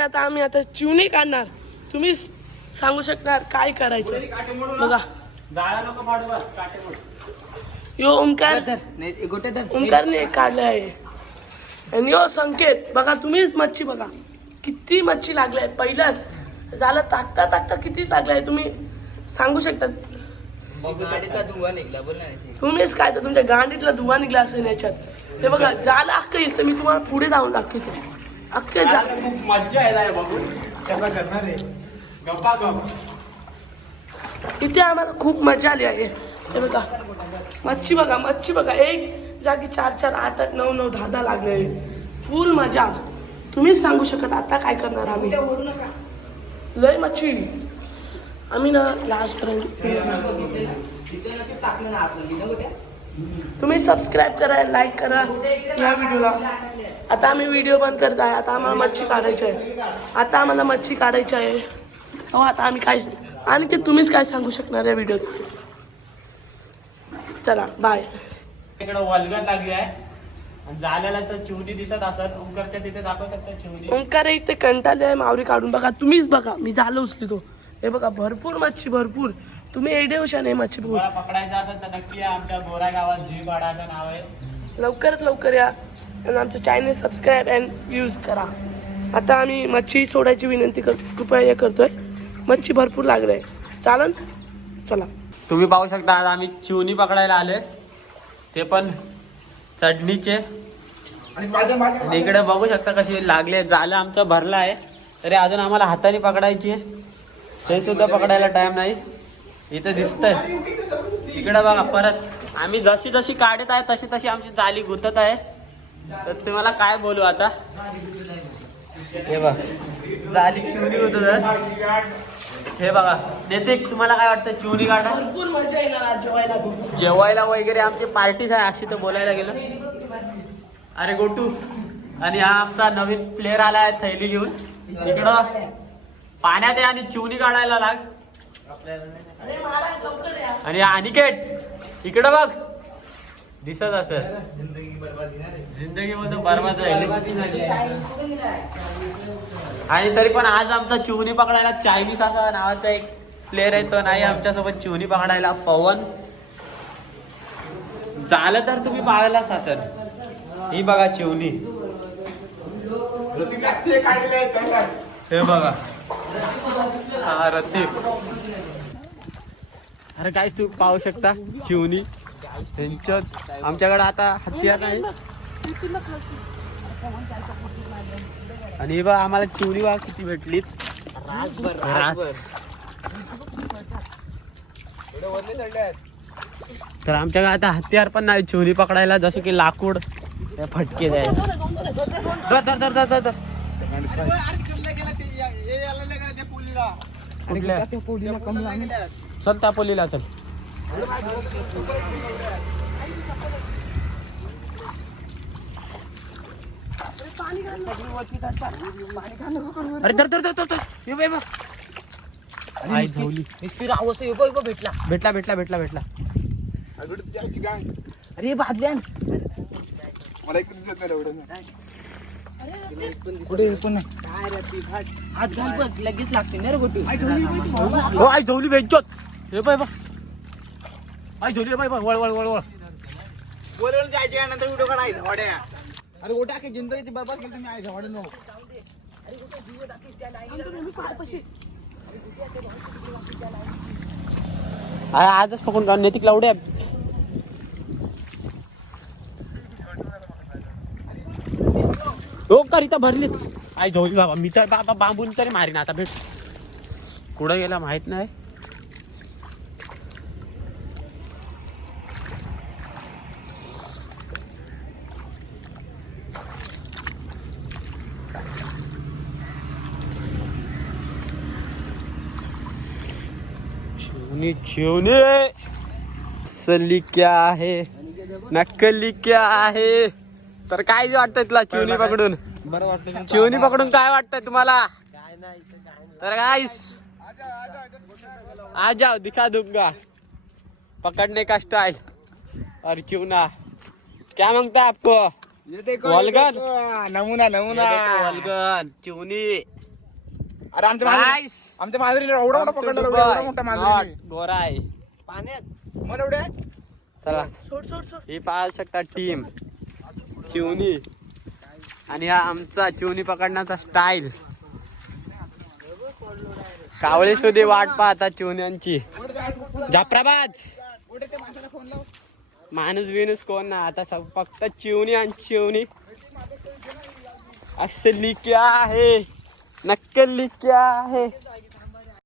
आता आम्ही आता चिवणी काढणार. तुम्ही सांगू शकणार काय करायचं बघा. यो ओमकारने काढले आहे. आणि यो संकेत बघा. तुम्हीच मच्छी बघा किती मच्छी लागली आहे. पहिल्याच झालं टाकता टाकता किती लागलाय तुम्ही सांगू शकता. तुम्हीच काय तर तुमच्या गांडीतला धुवा निघला असेल याच्यात. हे बघा झालं अख्खं येईल तर मी तुम्हाला पुढे जाऊन दाखवतो. अख्खे खूप मज्जा आहे बघून. इथे आम्हाला खूप मजा आली आहे. हे बघा मच्छी बघा. मच्छी बघा एक जागी 4 4 8 8 9 9 10 10 लागले. फुल मजा. तुम्हीच सांगू शकत आता काय करणार आम्ही. लय मच्छी आम्ही ना लास्ट पर्यंत. तुम्ही सबस्क्राईब करा, लाईक करा या व्हिडिओला. आता आम्ही व्हिडिओ बंद करत आहे. आता आम्हाला मच्छी काढायची आहे. आता आहे. हो आता आम्ही काय आणि ते तुम्हीच काय सांगू शकणार या व्हिडिओत. चला बाय. इकडे वल्गन लागली आहे. झालेला तर चिवणी दिसत असत. ओंकारच्या तिथे दाखवू शकता चिवणी. ओंकार इथे कंटाळले आहे मावरी काढून. बघा तुम्हीच बघा मी झालं उचलितो. हे बघा भरपूर मच्छी भरपूर. तुम्ही एडे हुशार नाही मच्छी बघून. पकडायचं असेल तर नक्की या. आमच्या बोरा गावात झुईपाडाचं नाव आहे. लवकरात लवकर या आणि आमचं चॅनल सबस्क्राईब अँड यूज करा. आता आम्ही मच्छी सोडायची विनंती कृपया करतोय. मच्छी भरपूर लागले चालन. चला तुम्ही पाहू शकता आज आम्ही चिवणी पकडायला आले. ते पण चढणीचे. आणि इकडे बघू शकता कशी लागले. जालं आमचं भरलं आहे तरी अजून आम्हाला हाताने पकडायची. ते सुद्धा पकडायला टाइम नाही. इथं दिसतंय इकडे बघा. परत आम्ही जशी जशी काढत आहे तशी तशी आमची जाली गुंतत आहे. तर तुम्हाला काय बोलू आता. हे बघा जाली चिवणी गुंतत आहे. हे बघा नेते तुम्हाला काय वाटतं चिवणी काढा. भरपूर मजा येणार जेवायला वगैरे आमची पार्टीच आहे अशी तर बोलायला गेलं. अरे गोटू आणि हा आमचा नवीन प्लेअर आला आहे थैली घेऊन. इकडं पाण्यात आहे आणि चिवणी काढायला लाग. आणि अनिकेत इकडं बघ दिसत असेल. जिंदगी मध्ये बरबाद झाली. आणि तरी पण आज आमचा चिवणी पकडायला चायनीज असा नावाचा एक प्लेअर आहे. तो नाही आमच्यासोबत चिवणी पकडायला. पवन झालं तर तुम्ही पाहायलाच असेल. ही बघा चिवणी. हे बघा हा रतीब. अरे काहीच तुम्ही पाहू शकता चिवणी. त्यांच्यात आमच्याकडे आता हत्यार नाही. आणि बघा आम्हाला चिवणी बघा किती भेटली. तर आमच्याकडे आता हत्यार पण नाही चिवणी पकडायला. जसं की लाकूड फटके द्यायला. चल त्या पोलीला चल. अरे धर धर धर आई झोली. भेटला भेटला भेटला भेटला भेटला. अरे बादल्या मला एक दिसत नाही एवढं. हात घाल बस लगेच लागते ना रे गोटी. हो आई झोली भेटचोत. हे बाय बा आई झोली बाय वळ वळ वळ वळ. बोलवून जायचे नंतर व्हिडिओ काढायचा वाड्या. अरे गोट्या की जिंदगीची बरबाद केली तुम्ही. आहे वाड्या नो. आजच पकडून काढ नैतिक लावड्या. हो का इथं भरलीत. आई झोली बाबा. मी तर बाबा बांबून तरी मारीन आता. भेट कुठं गेला माहित नाही. चिवनी चिवनी असली क्या आहे नकली क्या आहे. तर काय वाटतंय तुला चिवनी पकडून. बरं वाटतं. चिवनी पकडून काय वाटतंय तुम्हाला. तर गाइस आ जाओ दिखा दूंगा पकड़ने का स्टाइल. और चिवना क्या मांगता है आपको. ये देखो वल्गन. नमूना नमूना. वल्गन चिवनी अरे आमच्या मांजरीने एवढा मोठा पकडला, एवढा मोठा मांजरी गोरा आहे. पाण्यात मला एवढे चला सोड सोड सोड. ही पाहू शकता टीम चिवनी आणि हा आमचा चिवनी पकडण्याचा स्टाईल. कावळे सुद्धा वाट पाहता चिवण्यांची. जाफराबाद माणूस बिनूस कोण ना आता फक्त चिवनी आणि चिवनी. असली क्या है नक्कली क्या है.